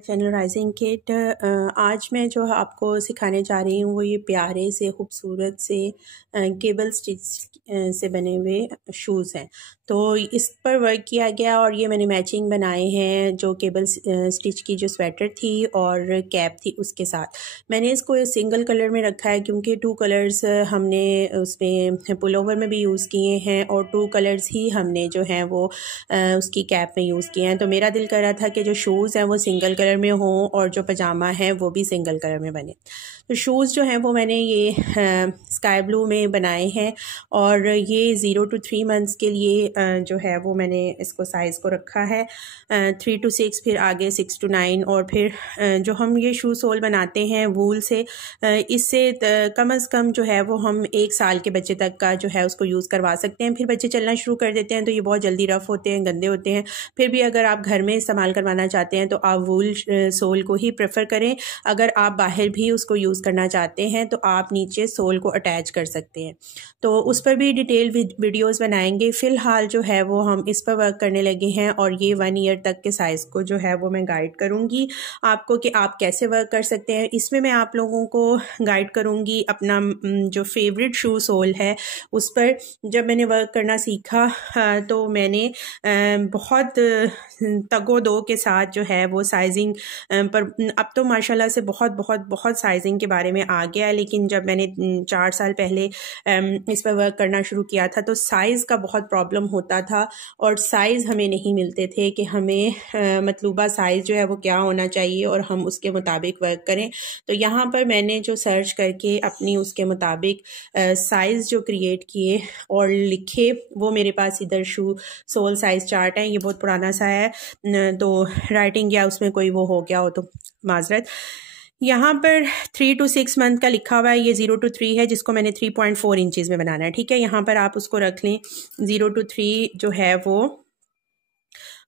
Channel rising kit. आज मैं जो आपको सिखाने जा रही हूँ वो ये प्यारे से खूबसूरत से केबल स्टिच से बने हुए शूज़ हैं। तो इस पर वर्क किया गया और ये मैंने मैचिंग बनाए हैं जो केबल स्टिच की जो स्वेटर थी और कैप थी उसके साथ। मैंने इसको सिंगल कलर में रखा है क्योंकि 2 कलर्स हमने उसमें पुलोवर में भी यूज़ किए हैं और 2 कलर्स ही हमने जो हैं वो उसकी कैप में यूज़ किए हैं। तो मेरा दिल कर रहा था कि जो शूज़ हैं वो सिंगल कलर में हों और जो पजामा है वो भी सिंगल कलर में बने। तो शूज़ जो हैं वो मैंने ये स्काई ब्लू में बनाए हैं और ये 0 to 3 मंथ्स के लिए जो है वो मैंने इसको साइज़ को रखा है 3 to 6, फिर आगे 6 to 9। और फिर जो हम ये शू सोल बनाते हैं वूल से, इससे कम अज़ कम जो है वो हम 1 साल के बच्चे तक का जो है उसको यूज़ करवा सकते हैं। फिर बच्चे चलना शुरू कर देते हैं तो ये बहुत जल्दी रफ़ होते हैं, गंदे होते हैं। फिर भी अगर आप घर में इस्तेमाल करवाना चाहते हैं तो आप वूल सोल को ही प्रेफर करें। अगर आप बाहर भी उसको यूज़ करना चाहते हैं तो आप नीचे सोल को अटैच कर सकते हैं। तो उस पर भी डिटेल वीडियोस बनाएंगे। फ़िलहाल जो है वो हम इस पर वर्क करने लगे हैं और ये 1 ईयर तक के साइज़ को जो है वो मैं गाइड करूँगी आपको कि आप कैसे वर्क कर सकते हैं। इसमें मैं आप लोगों को गाइड करूँगी अपना जो फेवरेट शू सोल है उस पर। जब मैंने वर्क करना सीखा तो मैंने बहुत तगो-दो के साथ जो है वो साइजिंग पर अब तो माशाल्लाह से बहुत साइजिंग के बारे में आ गया है। लेकिन जब मैंने 4 साल पहले इस पर वर्क करना शुरू किया था तो साइज़ का बहुत प्रॉब्लम होता था और साइज़ हमें नहीं मिलते थे कि हमें मतलूबा साइज़ जो है वो क्या होना चाहिए और हम उसके मुताबिक वर्क करें। तो यहाँ पर मैंने जो सर्च करके अपनी उसके मुताबिक साइज़ जो क्रिएट किए और लिखे वो मेरे पास इधर शू सोल साइज़ चार्ट है। ये बहुत पुराना सा है तो राइटिंग या उसमें कोई वो हो गया हो तो माजरत। यहाँ पर 3 to 6 मंथ का लिखा हुआ है, ये 0 to 3 है जिसको मैंने 3.4 इंचज़ में बनाना है। ठीक है, यहाँ पर आप उसको रख लें। 0 to 3 जो है वो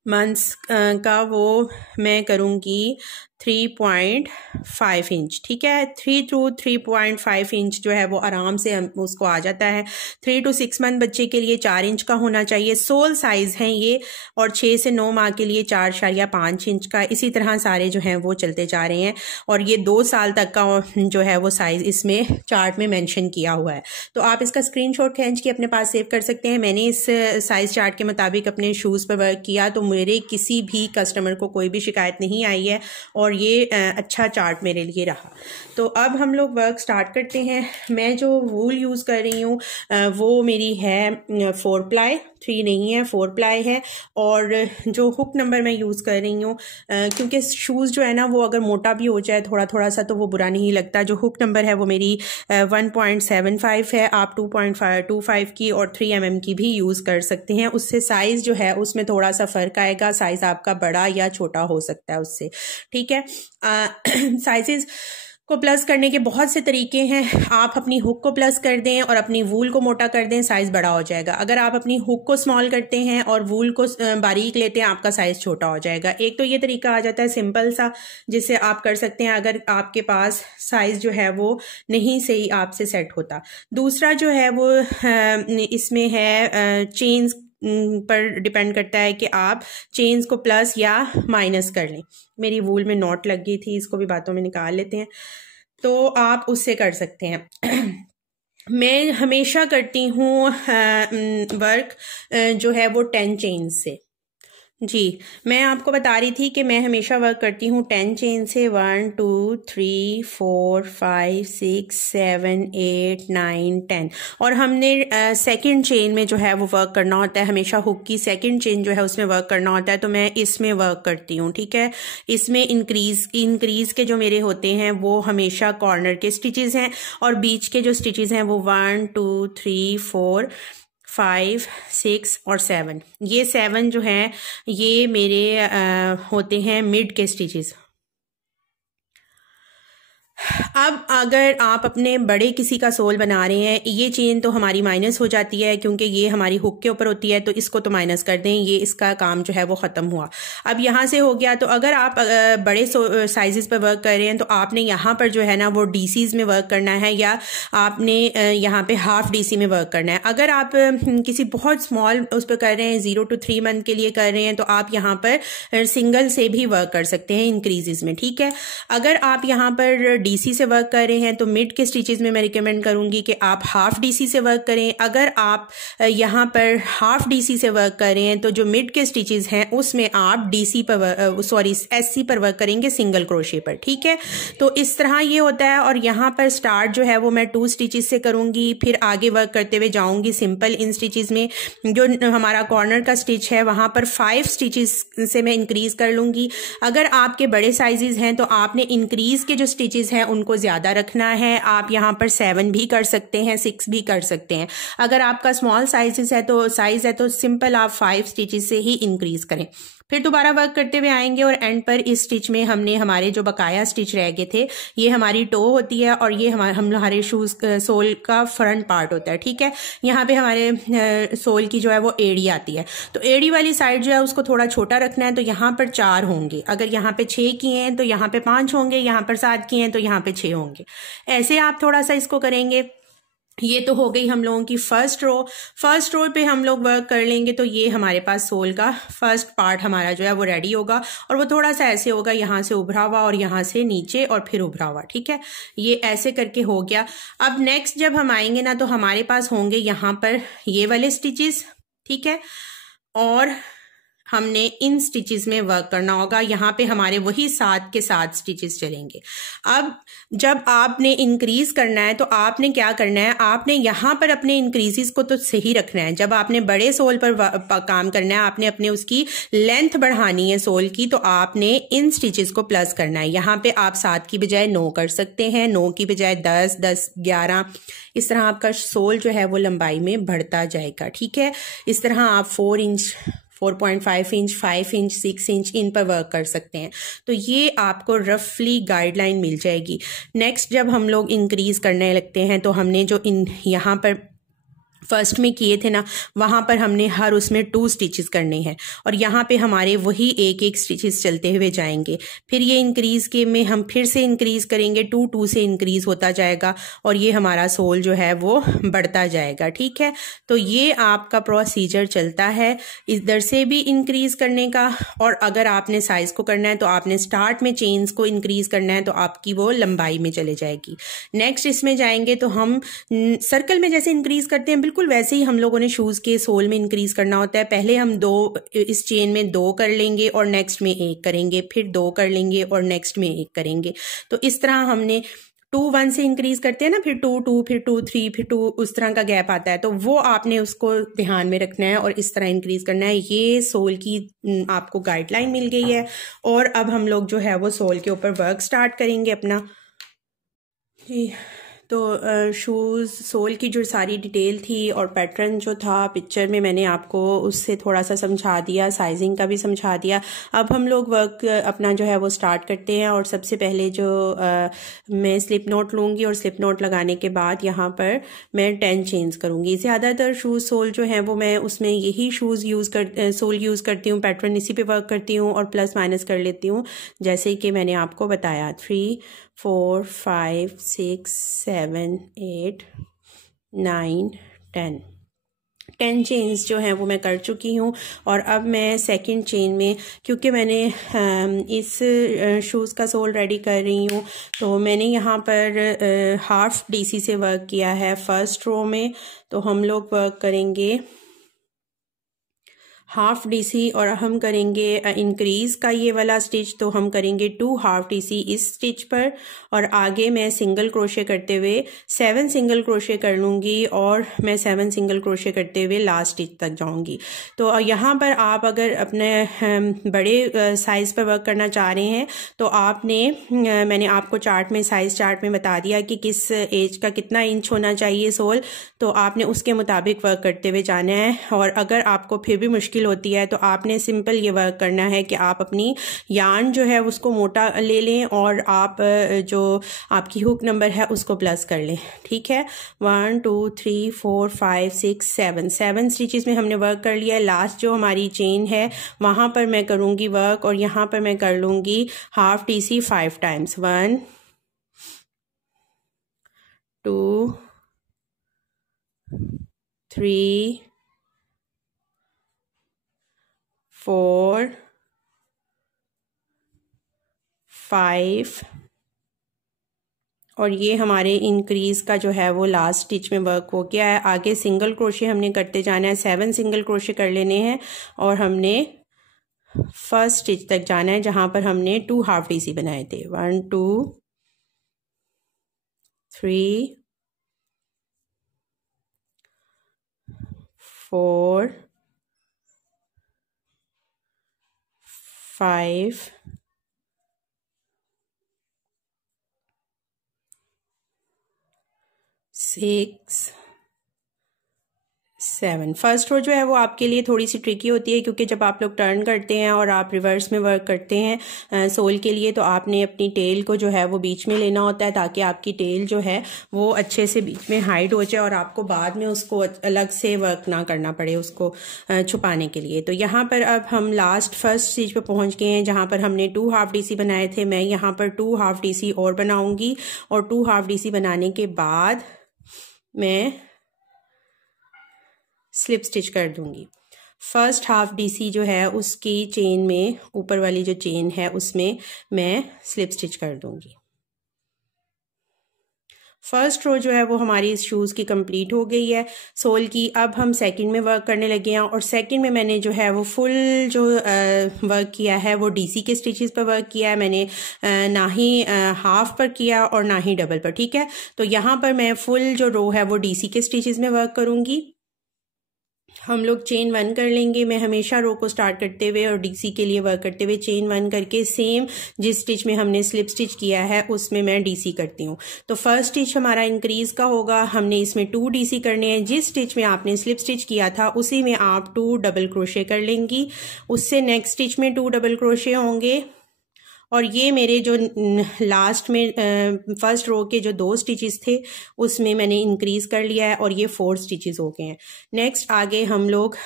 मंथ्स का वो मैं करूँगी 3.5 इंच। ठीक है, 3 to 3.5 इंच जो है वो आराम से उसको आ जाता है। 3 to 6 मंथ बच्चे के लिए 4 इंच का होना चाहिए। सोल साइज़ हैं ये और 6 से 9 माह के लिए 4.5 इंच का। इसी तरह सारे जो हैं वो चलते जा रहे हैं और ये 2 साल तक का जो है वो साइज़ इसमें चार्ट में मेंशन किया हुआ है। तो आप इसका स्क्रीनशॉट खींच के अपने पास सेव कर सकते हैं। मैंने इस साइज़ चार्ट के मुताबिक अपने शूज़ पर वर्क किया तो मेरे किसी भी कस्टमर को कोई भी शिकायत नहीं आई है और ये अच्छा चार्ट मेरे लिए रहा। तो अब हम लोग वर्क स्टार्ट करते हैं। मैं जो वूल यूज़ कर रही हूँ वो मेरी है 4 प्लाई, 3 नहीं है, 4 प्लाई है। और जो हुक नंबर मैं यूज़ कर रही हूँ क्योंकि शूज़ जो है ना वो अगर मोटा भी हो जाए थोड़ा थोड़ा सा तो वो बुरा नहीं लगता। जो हुक नंबर है वो मेरी 1.75 है। आप 2.25 की और 3 mm की भी यूज़ कर सकते हैं। उससे साइज़ जो है उसमें थोड़ा सा फ़र्क आएगा। साइज़ आपका बड़ा या छोटा हो सकता है उससे। ठीक है, साइजेस को प्लस करने के बहुत से तरीके हैं। आप अपनी हुक को प्लस कर दें और अपनी वूल को मोटा कर दें, साइज़ बड़ा हो जाएगा। अगर आप अपनी हुक को स्मॉल करते हैं और वूल को बारीक लेते हैं, आपका साइज़ छोटा हो जाएगा। एक तो ये तरीका आ जाता है सिंपल सा जिससे आप कर सकते हैं अगर आपके पास साइज़ जो है वो नहीं सही आपसे सेट होता। दूसरा जो है वो इसमें है चेन्स पर डिपेंड करता है कि आप चेन्स को प्लस या माइनस कर लें। मेरी वूल में नॉट लग गई थी, इसको भी बातों में निकाल लेते हैं। तो आप उससे कर सकते हैं। मैं हमेशा करती हूँ वर्क जो है वो 10 चेन्स से। जी, मैं आपको बता रही थी कि मैं हमेशा वर्क करती हूँ 10 चेन से। 1 2 3 4 5 6 7 8 9 10। और हमने सेकंड चेन में जो है वो वर्क करना होता है। हमेशा हुक की सेकंड चेन जो है उसमें वर्क करना होता है तो मैं इसमें वर्क करती हूँ। ठीक है, इसमें इंक्रीज के जो मेरे होते हैं वो हमेशा कॉर्नर के स्टिचेस हैं और बीच के जो स्टिचेस हैं वो 1 2 3 4 5 6 और 7। ये 7 जो हैं ये मेरे होते हैं मिड के स्टिचेस। अब अगर आप अपने बड़े किसी का सोल बना रहे हैं, ये चेन तो हमारी माइनस हो जाती है क्योंकि ये हमारी हुक के ऊपर होती है, तो इसको तो माइनस कर दें, ये इसका काम जो है वो ख़त्म हुआ। अब यहाँ से हो गया। तो अगर आप बड़े साइजेस पर वर्क कर रहे हैं तो आपने यहाँ पर जो है ना वो डीसीज में वर्क करना है या आपने यहाँ पे हाफ डीसी में वर्क करना है। अगर आप किसी बहुत स्मॉल उस पर कर रहे हैं, 0 to 3 मंथ के लिए कर रहे हैं, तो आप यहाँ पर सिंगल से भी वर्क कर सकते हैं इंक्रीजेस में, ठीक है। अगर आप यहाँ पर डीसी से वर्क कर रहे हैं तो मिड के स्टिचेस में मैं रिकमेंड करूंगी कि आप हाफ डीसी से वर्क करें। अगर आप यहाँ पर हाफ डीसी से वर्क कर रहे हैं तो जो मिड के स्टिचेस हैं उसमें आप डीसी पर एससी पर वर्क करेंगे सिंगल क्रोशे पर, ठीक है। तो इस तरह ये होता है। और यहाँ पर स्टार्ट जो है वो मैं 2 स्टिचेस से करूंगी, फिर आगे वर्क करते हुए जाऊंगी सिंपल इन स्टिचेस में। जो हमारा कॉर्नर का स्टिच है वहां पर 5 स्टिचेस से मैं इंक्रीज कर लूंगी। अगर आपके बड़े साइजेस हैं तो आपने इंक्रीज के जो स्टिचेस हैं उनको ज्यादा रखना है। आप यहाँ पर 7 भी कर सकते हैं, 6 भी कर सकते हैं। अगर आपका स्मॉल साइज है तो सिंपल आप 5 स्टिचेस से ही इंक्रीज करें। फिर दोबारा वर्क करते हुए आएंगे और एंड पर इस स्टिच में हमने हमारे जो बकाया स्टिच रह गए थे, ये हमारी टो होती है और ये हमारे शूज सोल का फ्रंट पार्ट होता है, ठीक है। यहाँ पे हमारे सोल की जो है वो एड़ी आती है, तो एड़ी वाली साइड जो है उसको थोड़ा छोटा रखना है। तो यहाँ पर 4 होंगे, अगर यहाँ पे 6 किए हैं तो यहाँ पे 5 होंगे, यहाँ पर 7 किए हैं तो यहाँ पे 6 होंगे। ऐसे आप थोड़ा सा इसको करेंगे। ये तो हो गई हम लोगों की फर्स्ट रो पे हम लोग वर्क कर लेंगे। तो ये हमारे पास सोल का फर्स्ट पार्ट हमारा जो है वो रेडी होगा और वो थोड़ा सा ऐसे होगा, यहाँ से उभरा हुआ और यहाँ से नीचे और फिर उभरा हुआ, ठीक है। ये ऐसे करके हो गया। अब नेक्स्ट जब हम आएंगे ना तो हमारे पास होंगे यहाँ पर ये वाले स्टिचेस, ठीक है, और हमने इन स्टिचेस में वर्क करना होगा। यहाँ पे हमारे वही 7 के 7 स्टिचेस चलेंगे। अब जब आपने इंक्रीज करना है तो आपने क्या करना है, आपने यहाँ पर अपने इंक्रीजेस को तो सही रखना है। जब आपने बड़े सोल पर काम करना है, आपने अपने उसकी लेंथ बढ़ानी है सोल की, तो आपने इन स्टिचेस को प्लस करना है। यहाँ पे आप 7 की बजाय 9 कर सकते हैं, 9 की बजाय 10, 10, 11, इस तरह आपका सोल जो है वो लंबाई में बढ़ता जाएगा, ठीक है। इस तरह आप 4 inch 4.5 inch 5 inch 6 inch in पर वर्क कर सकते हैं। तो ये आपको रफली गाइडलाइन मिल जाएगी। नेक्स्ट जब हम लोग इंक्रीज करने लगते हैं तो हमने जो यहाँ पर फर्स्ट में किए थे ना, वहां पर हमने हर उसमें 2 स्टिचेस करने हैं और यहाँ पे हमारे वही एक स्टिचेस चलते हुए जाएंगे। फिर ये इंक्रीज के में हम फिर से इंक्रीज करेंगे, 2 से इंक्रीज होता जाएगा और ये हमारा सोल जो है वो बढ़ता जाएगा, ठीक है। तो ये आपका प्रोसीजर चलता है इधर से भी इंक्रीज करने का। और अगर आपने साइज को करना है तो आपने स्टार्ट में चेन्स को इंक्रीज करना है तो आपकी वो लंबाई में चले जाएगी। नेक्स्ट इसमें जाएंगे तो हम सर्कल में जैसे इंक्रीज करते हैं बिल्कुल वैसे ही हम लोगों ने शूज के सोल में इंक्रीज करना होता है। पहले हम 2 इस चेन में 2 कर लेंगे और नेक्स्ट में 1 करेंगे, फिर 2 कर लेंगे और नेक्स्ट में 1 करेंगे। तो इस तरह हमने 2-1 से इंक्रीज करते हैं ना, फिर 2-2, फिर 2-3, फिर 2, उस तरह का गैप आता है। तो वो आपने उसको ध्यान में रखना है और इस तरह इंक्रीज करना है। ये सोल की आपको गाइडलाइन मिल गई है और अब हम लोग जो है वो सोल के ऊपर वर्क स्टार्ट करेंगे अपना। तो शूज़ सोल की जो सारी डिटेल थी और पैटर्न जो था पिक्चर में मैंने आपको उससे थोड़ा सा समझा दिया, साइजिंग का भी समझा दिया। अब हम लोग वर्क अपना जो है वो स्टार्ट करते हैं। और सबसे पहले जो मैं स्लिप नोट लूँगी और स्लिप नोट लगाने के बाद यहाँ पर मैं 10 चेन्स करूँगी। ज़्यादातर शूज़ सोल जो है वो मैं उसमें यही सोल यूज़ करती हूँ, पैटर्न इसी पे वर्क करती हूँ और प्लस माइनस कर लेती हूँ जैसे कि मैंने आपको बताया। 3, 4, 5, 6, 7, 8, 9, 10 चेन्स जो हैं वो मैं कर चुकी हूँ। और अब मैं सेकंड चेन में, क्योंकि मैंने इस शूज़ का सोल रेडी कर रही हूँ तो मैंने यहाँ पर हाफ डीसी से वर्क किया है फर्स्ट रो में। तो हम लोग वर्क करेंगे हाफ डीसी और हम करेंगे इंक्रीज का ये वाला स्टिच, तो हम करेंगे 2 हाफ डीसी इस स्टिच पर और आगे मैं सिंगल क्रोशे करते हुए 7 सिंगल क्रोशे कर लूँगी और मैं 7 सिंगल क्रोशे करते हुए लास्ट स्टिच तक जाऊँगी। तो यहाँ पर आप अगर अपने बड़े साइज़ पर वर्क करना चाह रहे हैं तो आपने मैंने आपको चार्ट में साइज़ चार्ट में बता दिया कि किस एज का कितना इंच होना चाहिए सोल, तो आपने उसके मुताबिक वर्क करते हुए जाना है। और अगर आपको फिर भी मुश्किल मुश्किल होती है तो आपने सिंपल ये वर्क करना है कि आप अपनी यार्न जो है उसको मोटा ले लें और आप जो आपकी हुक नंबर है उसको प्लस कर लें। ठीक है, 1 2 3 4 5 6 7 स्टिचेस में हमने वर्क कर लिया है। लास्ट जो हमारी चेन है वहाँ पर मैं करूँगी वर्क और यहाँ पर मैं कर लूँगी हाफ TC 5 टाइम्स। 1 2 3 4 5 और ये हमारे इंक्रीज का जो है वो लास्ट स्टिच में वर्क हो गया है। आगे सिंगल क्रोशे हमने करते जाना है, 7 सिंगल क्रोशे कर लेने हैं और हमने फर्स्ट स्टिच तक जाना है जहां पर हमने 2 हाफ DC बनाए थे। 1 2 3 4 5 6 7। फर्स्ट रो जो है वो आपके लिए थोड़ी सी ट्रिकी होती है क्योंकि जब आप लोग टर्न करते हैं और आप रिवर्स में वर्क करते हैं सोल के लिए तो आपने अपनी टेल को जो है वो बीच में लेना होता है ताकि आपकी टेल जो है वो अच्छे से बीच में हाइड हो जाए और आपको बाद में उसको अलग से वर्क ना करना पड़े उसको छुपाने के लिए। तो यहाँ पर अब हम लास्ट फर्स्ट स्टेज पर पहुँच गए हैं जहाँ पर हमने 2 हाफ DC बनाए थे। मैं यहाँ पर 2 हाफ DC और बनाऊँगी और 2 हाफ DC बनाने के बाद मैं स्लिप स्टिच कर दूंगी। फर्स्ट हाफ DC जो है उसकी चेन में ऊपर वाली जो चेन है उसमें मैं स्लिप स्टिच कर दूंगी। फर्स्ट रो जो है वो हमारी इस शूज़ की कंप्लीट हो गई है सोल की। अब हम सेकंड में वर्क करने लगे हैं और सेकंड में मैंने जो है वो फुल जो वर्क किया है वो DC के स्टिचेस पर वर्क किया है। मैंने ना ही हाफ पर किया और ना ही डबल पर। ठीक है, तो यहाँ पर मैं फुल जो रो है वो DC के स्टिचेस में वर्क करूँगी। हम लोग चेन 1 कर लेंगे। मैं हमेशा रो को स्टार्ट करते हुए और DC के लिए वर्क करते हुए चेन 1 करके सेम जिस स्टिच में हमने स्लिप स्टिच किया है उसमें मैं DC करती हूँ। तो फर्स्ट स्टिच हमारा इंक्रीज का होगा, हमने इसमें 2 DC करने हैं। जिस स्टिच में आपने स्लिप स्टिच किया था उसी में आप 2 डबल क्रोशे कर लेंगी, उससे नेक्स्ट स्टिच में 2 डबल क्रोशे होंगे और ये मेरे जो लास्ट में फर्स्ट रो के जो 2 स्टिचेस थे उसमें मैंने इंक्रीज कर लिया है और ये 4 स्टिचेस हो गए हैं। नेक्स्ट आगे हम लोग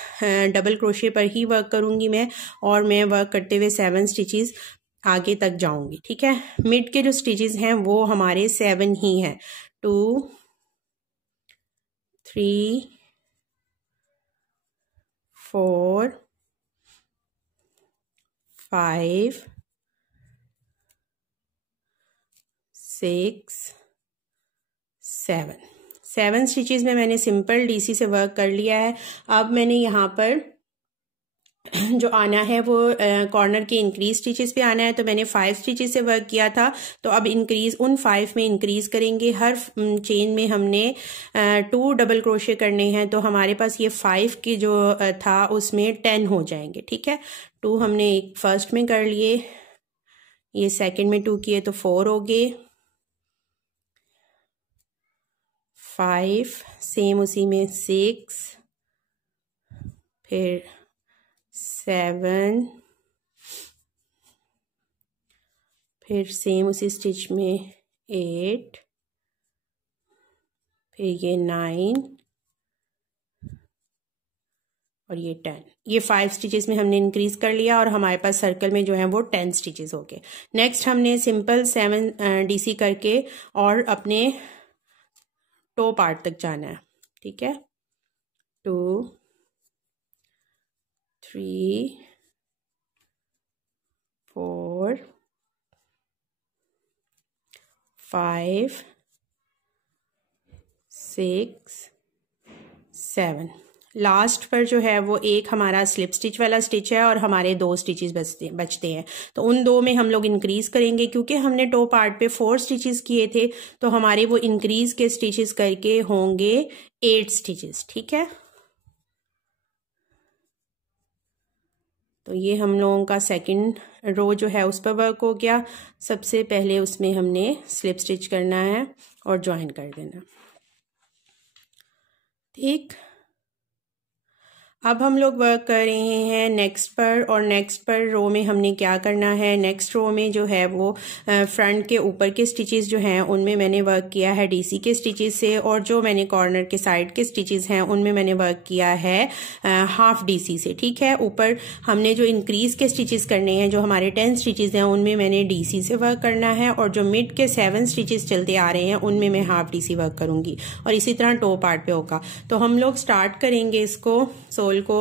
डबल क्रोशे पर ही वर्क करूंगी मैं और मैं वर्क करते हुए 7 स्टिचेस आगे तक जाऊंगी। ठीक है, मिड के जो स्टिचेस हैं वो हमारे 7 ही हैं। 2 3 4 5 6 7 स्टिचेस में मैंने सिंपल DC से वर्क कर लिया है। अब मैंने यहाँ पर जो आना है वो कॉर्नर के इंक्रीज स्टिचेस पे आना है। तो मैंने 5 स्टिचेस से वर्क किया था तो अब इंक्रीज उन 5 में इंक्रीज करेंगे। हर चेन में हमने 2 डबल क्रोशे करने हैं तो हमारे पास ये 5 की जो था उसमें 10 हो जाएंगे। ठीक है, 2 हमने एक फर्स्ट में कर लिए, ये सेकंड में 2 किए तो 4 हो गए, 5 सेम उसी में 6 फिर 7 फिर सेम उसी स्टिच में 8 फिर ये 9 और ये 10। ये 5 स्टिचेस में हमने इंक्रीज कर लिया और हमारे पास सर्कल में जो है वो 10 स्टिचेस हो गए। नेक्स्ट हमने सिंपल 7 DC करके और अपने टो पार्ट तक जाना है। ठीक है, 2 3 4 5 6 7। लास्ट पर जो है वो एक हमारा स्लिप स्टिच वाला स्टिच है और हमारे 2 स्टिचेस बचते हैं तो उन 2 में हम लोग इंक्रीज करेंगे क्योंकि हमने टो पार्ट पे 4 स्टिचेस किए थे तो हमारे वो इंक्रीज के स्टिचेस करके होंगे 8 स्टिचेस। ठीक है, तो ये हम लोगों का सेकंड रो जो है उस पर वर्क हो गया। सबसे पहले उसमें हमने स्लिप स्टिच करना है और ज्वाइन कर देना। ठीक, अब हम लोग वर्क कर रहे हैं नेक्स्ट पर, और नेक्स्ट पर रो में हमने क्या करना है, नेक्स्ट रो में जो है वो फ्रंट के ऊपर के स्टिचेस जो हैं उनमें मैंने वर्क किया है डीसी के स्टिचेस से, और जो मैंने कॉर्नर के साइड के स्टिचेस हैं उनमें मैंने वर्क किया है हाफ डीसी से। ठीक है, ऊपर हमने जो इंक्रीज के स्टिचेस करने हैं, जो हमारे 10 स्टिचेस हैं उनमें मैंने डीसी से वर्क करना है, और जो मिड के 7 स्टिचेस चलते आ रहे हैं उनमें मैं हाफ डीसी वर्क करूंगी, और इसी तरह टो पार्ट पे होगा। तो हम लोग स्टार्ट करेंगे इसको सोल को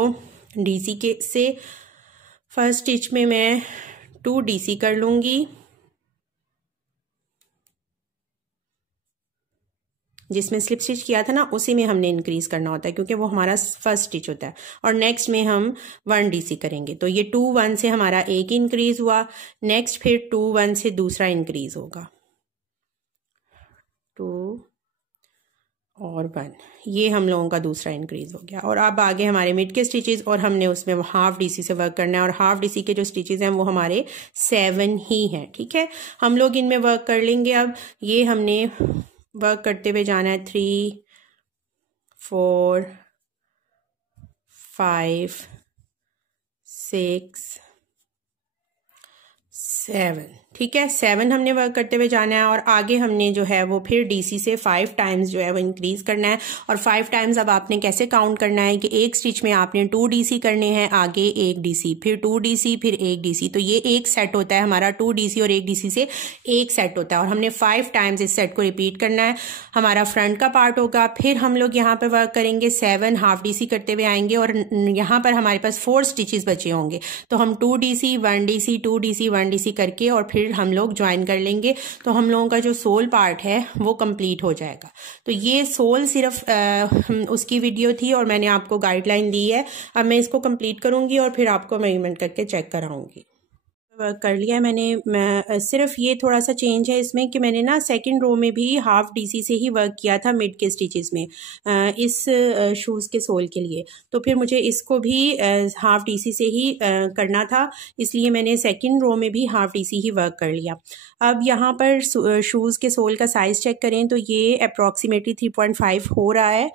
डीसी के से। फर्स्ट स्टिच में मैं 2 डीसी कर लूंगी, जिसमें स्लिप स्टिच किया था ना उसी में हमने इंक्रीज करना होता है क्योंकि वो हमारा फर्स्ट स्टिच होता है, और नेक्स्ट में हम 1 डीसी करेंगे। तो ये 2 1 से हमारा एक इंक्रीज हुआ, नेक्स्ट फिर 2 1 से दूसरा इंक्रीज होगा, 2 और 1, ये हम लोगों का दूसरा इंक्रीज हो गया। और अब आगे हमारे मिड के स्टिचेस, और हमने उसमें हाफ डीसी से वर्क करना है, और हाफ डीसी के जो स्टिचेस हैं वो हमारे 7 ही हैं। ठीक है, हम लोग इनमें वर्क कर लेंगे। अब ये हमने वर्क करते हुए जाना है 3 4 5 6 7। ठीक है, 7 हमने वर्क करते हुए जाना है, और आगे हमने जो है वो फिर डीसी से 5 टाइम्स जो है वो इंक्रीज करना है। और 5 टाइम्स अब आपने कैसे काउंट करना है कि एक स्टिच में आपने 2 डीसी करने हैं, आगे 1 डीसी, फिर 2 डीसी, फिर 1 डीसी। तो ये एक सेट होता है हमारा, 2 डीसी और 1 डीसी से एक सेट होता है, और हमने 5 टाइम्स इस सेट को रिपीट करना है। हमारा फ्रंट का पार्ट होगा, फिर हम लोग यहाँ पे वर्क करेंगे 7 हाफ डीसी करते हुए आएंगे, और यहाँ पर हमारे पास 4 स्टिचेस बचे होंगे। तो हम 2 डीसी 1 डीसी 2 डीसी 1 डीसी करके और फिर हम लोग ज्वाइन कर लेंगे। तो हम लोगों का जो सोल पार्ट है वो कंप्लीट हो जाएगा। तो ये सोल सिर्फ उसकी वीडियो थी और मैंने आपको गाइडलाइन दी है। अब मैं इसको कंप्लीट करूंगी और फिर आपको मेजरमेंट करके चेक कराऊंगी। वर्क कर लिया मैंने। मैं सिर्फ ये थोड़ा सा चेंज है इसमें कि मैंने ना सेकंड रो में भी हाफ डीसी से ही वर्क किया था मिड के स्टिचेस में, इस शूज़ के सोल के लिए। तो फिर मुझे इसको भी हाफ डीसी से ही करना था, इसलिए मैंने सेकंड रो में भी हाफ डीसी ही वर्क कर लिया। अब यहाँ पर शूज़ के सोल का साइज़ चेक करें तो ये अप्रॉक्सीमेटली 3.5 हो रहा है,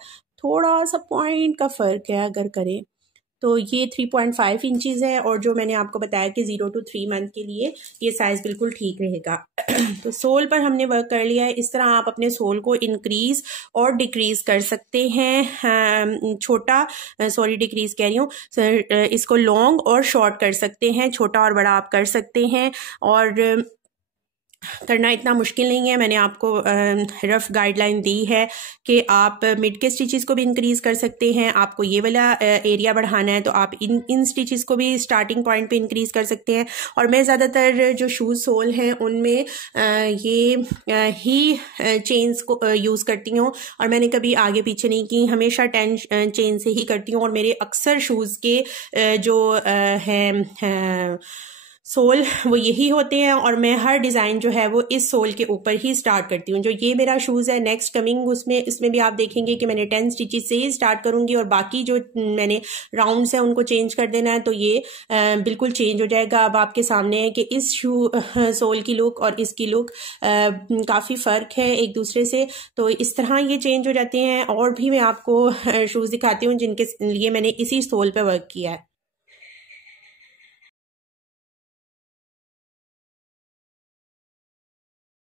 थोड़ा सा पॉइंट का फ़र्क है अगर करें तो ये 3.5 इंचज़ है, और जो मैंने आपको बताया कि 0 to 3 मंथ के लिए ये साइज़ बिल्कुल ठीक रहेगा। तो सोल पर हमने वर्क कर लिया है। इस तरह आप अपने सोल को इंक्रीज़ और डिक्रीज़ कर सकते हैं। डिक्रीज़ कह रही हूँ, इसको लॉन्ग और शॉर्ट कर सकते हैं, छोटा और बड़ा आप कर सकते हैं, और करना इतना मुश्किल नहीं है। मैंने आपको रफ गाइडलाइन दी है कि आप मिड के स्टिचेस को भी इंक्रीज कर सकते हैं। आपको ये वाला एरिया बढ़ाना है तो आप इन स्टिचेस को भी स्टार्टिंग पॉइंट पे इंक्रीज कर सकते हैं। और मैं ज़्यादातर जो शूज़ सोल हैं उनमें ये ही चेन्स को यूज़ करती हूँ, और मैंने कभी आगे पीछे नहीं की, हमेशा 10 चेन से ही करती हूँ। और मेरे अक्सर शूज़ के जो हैं सोल वो यही होते हैं, और मैं हर डिज़ाइन जो है वो इस सोल के ऊपर ही स्टार्ट करती हूँ। जो ये मेरा शूज़ है नेक्स्ट कमिंग इसमें भी आप देखेंगे कि मैंने 10 स्टिचेस से ही स्टार्ट करूँगी, और बाकी जो मैंने राउंड्स हैं उनको चेंज कर देना है। तो ये बिल्कुल चेंज हो जाएगा। अब आपके सामने है कि इस सोल की लुक और इसकी लुक काफ़ी फ़र्क है एक दूसरे से, तो इस तरह ये चेंज हो जाते हैं। और भी मैं आपको शूज़ दिखाती हूँ जिनके लिए मैंने इसी सोल पर वर्क किया है।